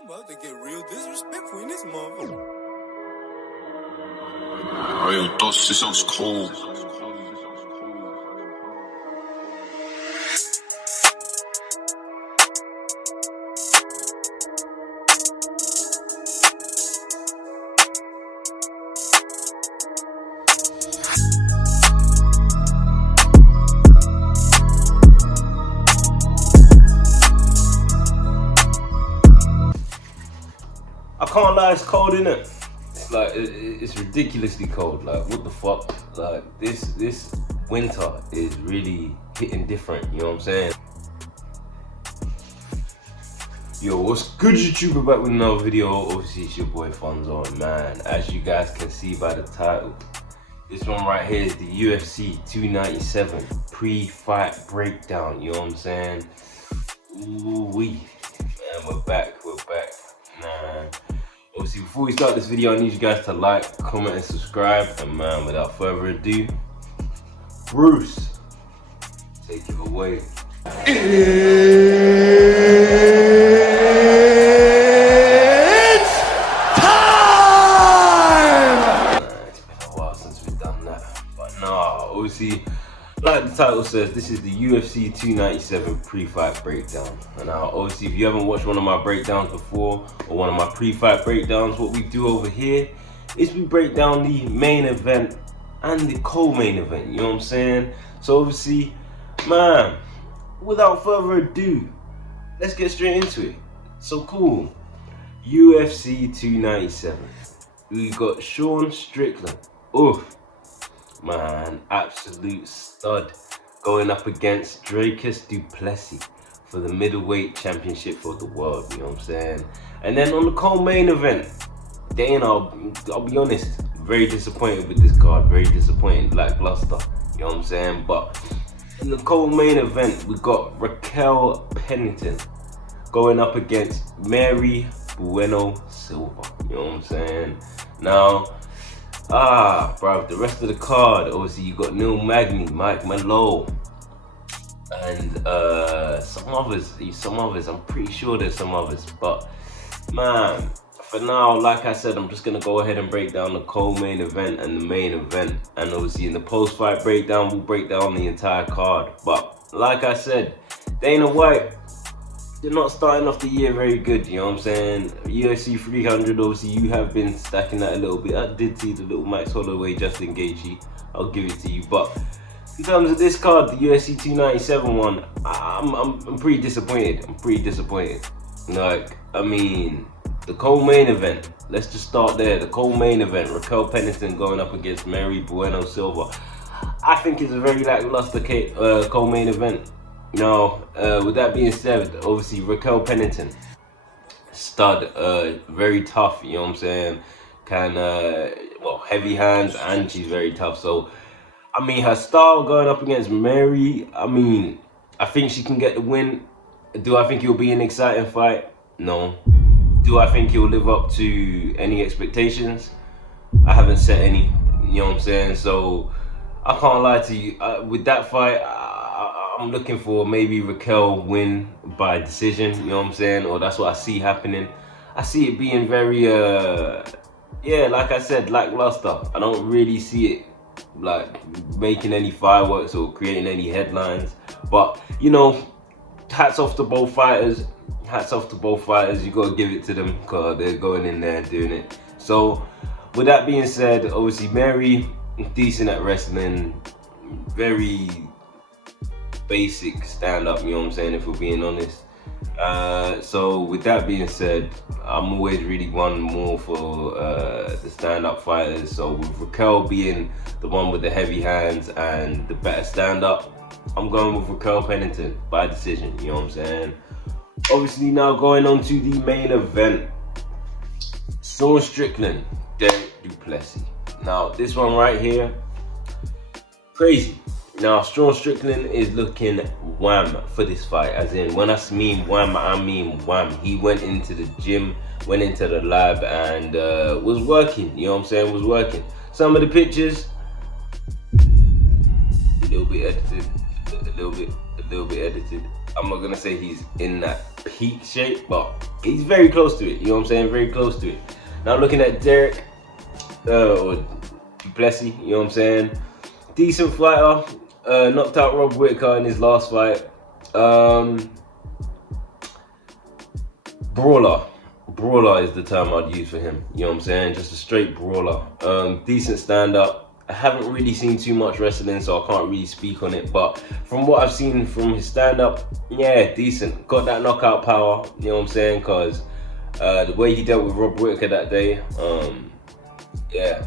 I'm about to get real disrespectful in this motherfucker. Oh, yo, Dos, this sounds cold. I can't lie, it's cold, innit? It's like, it's ridiculously cold. Like, what the fuck? Like, this winter is really hitting different, you know what I'm saying? Yo, what's good, YouTube? We're back with another video. Obviously, it's your boy Funzo, and man, as you guys can see by the title, this one right here is the UFC 297 pre-fight breakdown, you know what I'm saying? Ooh-wee. Man, we're back. Man, obviously, before we start this video, I need you guys to like, comment, and subscribe. And man, without further ado, Bruce, take it away. It's time! It's been a while since we've done that, but nah, obviously, like the title says, this is the UFC 297 pre-fight breakdown. And now, obviously, if you haven't watched one of my breakdowns before, or one of my pre-fight breakdowns, what we do over here is we break down the main event and the co-main event, you know what I'm saying? So obviously, man, without further ado, let's get straight into it. So cool, UFC 297, we got Sean Strickland. Oof. Man, absolute stud, going up against Dricus Du Pelssis for the middleweight championship for the world, you know what I'm saying? And then on the co-main event, Dana, I'll be honest, very disappointed with this card, very disappointed, lackluster, you know what I'm saying? But in the co-main event, we got Raquel Pennington going up against Mary Bueno Silva, you know what I'm saying? Now, bro, the rest of the card, obviously you got Neil Magny, Mike Malone, and some others, I'm pretty sure there's some others, but man, for now, like I said, I'm just gonna go ahead and break down the co-main event and the main event, and obviously in the post-fight breakdown, we'll break down the entire card. But like I said, Dana White, they're not starting off the year very good, you know what I'm saying? UFC 300, obviously you have been stacking that a little bit. I did see the little Max Holloway, Justin Gaethje, I'll give it to you. But in terms of this card, the UFC 297 one, I'm pretty disappointed. Like, I mean, the co-main event, let's just start there. The co-main event, Raquel Pennington going up against Mary Bueno Silva. I think it's a very lackluster co-main event. Now, with that being said, obviously Raquel Pennington, stud, very tough, you know what I'm saying? Heavy hands, and she's very tough. So, I mean, her style going up against Mary, I mean, I think she can get the win. Do I think it'll be an exciting fight? No. Do I think he'll live up to any expectations? I haven't set any, you know what I'm saying? So, I can't lie to you, with that fight, I'm looking for maybe Raquel win by decision, you know what I'm saying? Or that's what I see happening. I see it being very, like I said, lackluster. I don't really see it like making any fireworks or creating any headlines. But, you know, hats off to both fighters. You gotta give it to them because they're going in there doing it. So, with that being said, obviously Mary, decent at wrestling, very basic stand-up, you know what I'm saying, if we're being honest. So with that being said, I'm always really one more for the stand-up fighters. So with Raquel being the one with the heavy hands and the better stand-up, I'm going with Raquel Pennington by decision, you know what I'm saying. Obviously now going on to the main event, Sean Strickland, Dricus Du Pelssis. Now this one right here, crazy. Now, Sean Strickland is looking wham for this fight, as in, when I mean wham, I mean wham. He went into the gym, went into the lab, and was working, you know what I'm saying, was working. Some of the pictures, a little bit edited, I'm not gonna say he's in that peak shape, but he's very close to it. You know what I'm saying? Very close to it. Now looking at Derek or Du Pelssis, you know what I'm saying? Decent fighter. Knocked out Rob Whittaker in his last fight. Brawler is the term I'd use for him. You know what I'm saying? Just a straight brawler. Decent stand-up. I haven't really seen too much wrestling, so I can't really speak on it. But from what I've seen from his stand-up, yeah, decent. Got that knockout power. You know what I'm saying? Because the way he dealt with Rob Whittaker that day, yeah,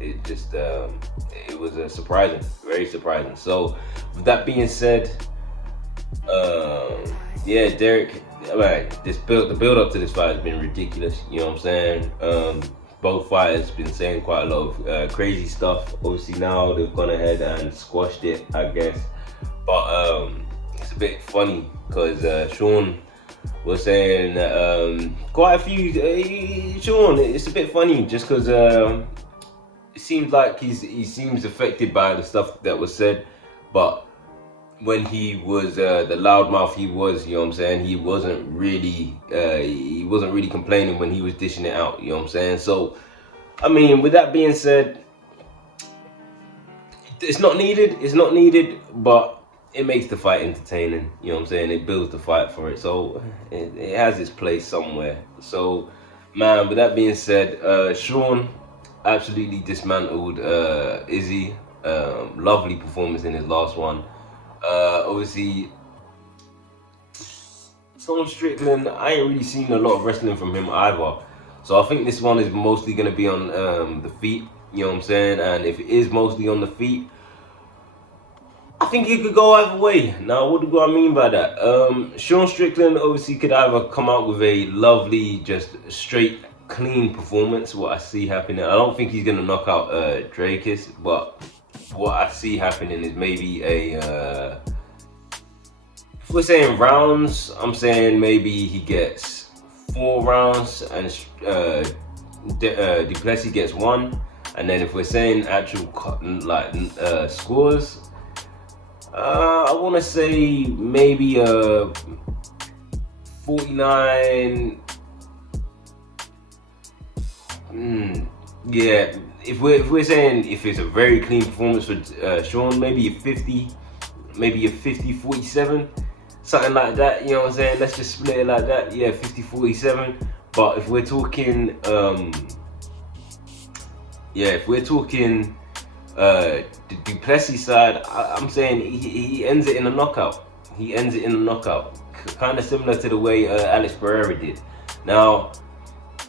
it just it was surprising, very surprising. So with that being said, yeah, Derek, right, the build up to this fight has been ridiculous. You know what I'm saying? Both fighters been saying quite a lot of crazy stuff. Obviously now they've gone ahead and squashed it, I guess. But it's a bit funny because Sean was saying that quite a few. Sean, it's a bit funny just because it seems like he seems affected by the stuff that was said, but when he was the loudmouth he was, you know what I'm saying, he wasn't really complaining when he was dishing it out, you know what I'm saying. So I mean, with that being said, it's not needed, but it makes the fight entertaining, you know what I'm saying. It builds the fight for it, so it has its place somewhere. So man, with that being said, Sean absolutely dismantled Izzy. Lovely performance in his last one. Obviously, Sean Strickland, I ain't really seen a lot of wrestling from him either. So I think this one is mostly going to be on the feet, you know what I'm saying? And if it is mostly on the feet, I think it could go either way. Now, what do I mean by that? Sean Strickland obviously could either come out with a lovely, just straight, clean performance, what I see happening. I don't think he's going to knock out Dricus, but what I see happening is maybe a if we're saying rounds, I'm saying maybe he gets 4 rounds and Du Pelssis gets 1. And then if we're saying actual like scores, I want to say maybe 49. Yeah, if we're saying if it's a very clean performance for Sean, maybe a 50, maybe a 50-47, something like that. You know what I'm saying? Let's just split it like that. Yeah, 50-47. But if we're talking, yeah, if we're talking the Du Pelssis side, I'm saying he ends it in a knockout. He ends it in a knockout, kind of similar to the way Alex Pereira did. Now,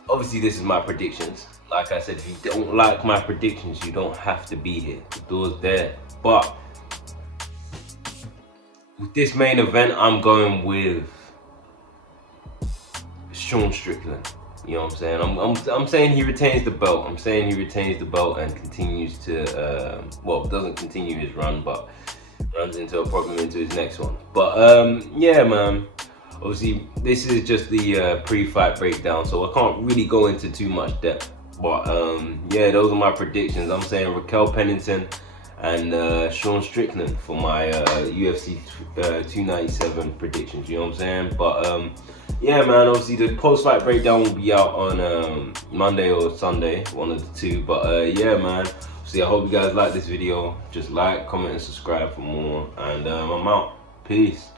obviously, this is my predictions. Like I said, if you don't like my predictions, you don't have to be here. The door's there. But with this main event, I'm going with Sean Strickland. You know what I'm saying? I'm saying he retains the belt. I'm saying he retains the belt and continues to well, doesn't continue his run, but runs into a problem into his next one. But yeah, man. Obviously, this is just the pre-fight breakdown, so I can't really go into too much depth. But yeah, those are my predictions. I'm saying Raquel Pennington and Sean Strickland for my UFC 297 predictions. You know what I'm saying? But yeah, man. Obviously, the post-fight breakdown will be out on Monday or Sunday, one of the two. But yeah, man. See, I hope you guys like this video. Just like, comment, and subscribe for more. And I'm out. Peace.